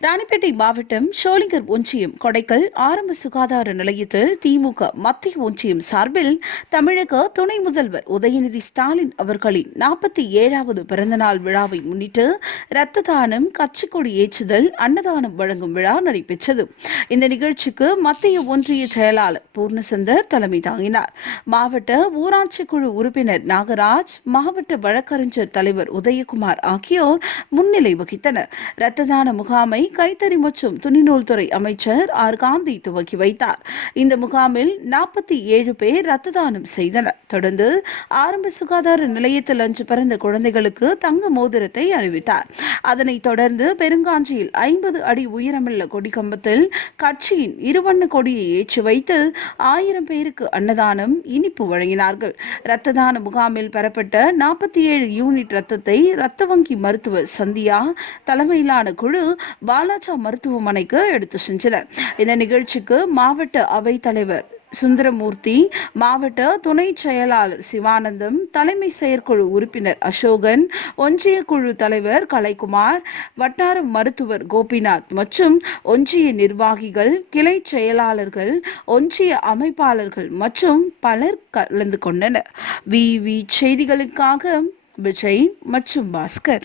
ராணிப்பேட்டை மாவட்டம் ஷோலிங்கர் ஒன்றியம் கொடைக்கல் ஆரம்ப சுகாதார நிலையத்தில் திமுக மத்திய ஒன்றியம் சார்பில் தமிழக துணை முதல்வர் உதயநிதி ஸ்டாலின் அவர்களின் நாற்பத்தி ஏழாவது பிறந்தநாள் விழாவை முன்னிட்டு இரத்த தானம் கட்சிக்கொடி ஏற்றுதல் அன்னதானம் வழங்கும் விழா நடைபெற்றது. இந்த நிகழ்ச்சிக்கு மத்திய ஒன்றிய செயலாளர் பூர்ணசந்தர் தலைமை தாங்கினார். மாவட்ட ஊராட்சி குழு உறுப்பினர் நாகராஜ் மாவட்ட வழக்கறிஞர் தலைவர் உதயகுமார் ஆகியோர் முன்னிலை வகித்தனர். இரத்த தான முகாம் கைத்தறி மற்றும் துணிநூல் துறை அமைச்சர் ஆர். காந்தி துவக்கி வைத்தார். இந்த முகாமில் நாற்பத்தி ஏழு பேர் ரத்த தானம் செய்தனர். தொடர்ந்து ஆரம்ப சுகாதார நிலையத்தில் அன்று பிறந்த குழந்தைகளுக்கு தங்க மோதிரத்தை அறிவித்தார். அதனைத் தொடர்ந்து பெருங்காஞ்சியில் ஐம்பது அடி உயரமுள்ள கொடிக்கம்பத்தில் கட்சியின் இருவண்ண கொடியை ஏற்றி வைத்து ஆயிரம் பேருக்கு அன்னதானம் இனிப்பு வழங்கினார்கள். இரத்த தான முகாமில் பெறப்பட்ட நாற்பத்தி ஏழு யூனிட் ரத்தத்தை இரத்த வங்கி மருத்துவர் சந்தியா தலைமையிலான குழு பாலாஜா மருத்துவமனைக்கு எடுத்து சென்றனர். இந்த நிகழ்ச்சிக்கு மாவட்ட அவை தலைவர் சுந்தரமூர்த்தி மாவட்ட துணை செயலாளர் சிவானந்தம் தலைமை செயற்குழு உறுப்பினர் அசோகன் ஒன்றிய குழு தலைவர் கலைக்குமார் வட்டார மருத்துவர் கோபிநாத் மற்றும் ஒன்றிய நிர்வாகிகள் கிளை செயலாளர்கள் ஒன்றிய அமைப்பாளர்கள் மற்றும் பலர் கலந்து கொண்டனர். வி. வி. செய்திகளுக்காக விஜய் மற்றும் பாஸ்கர்.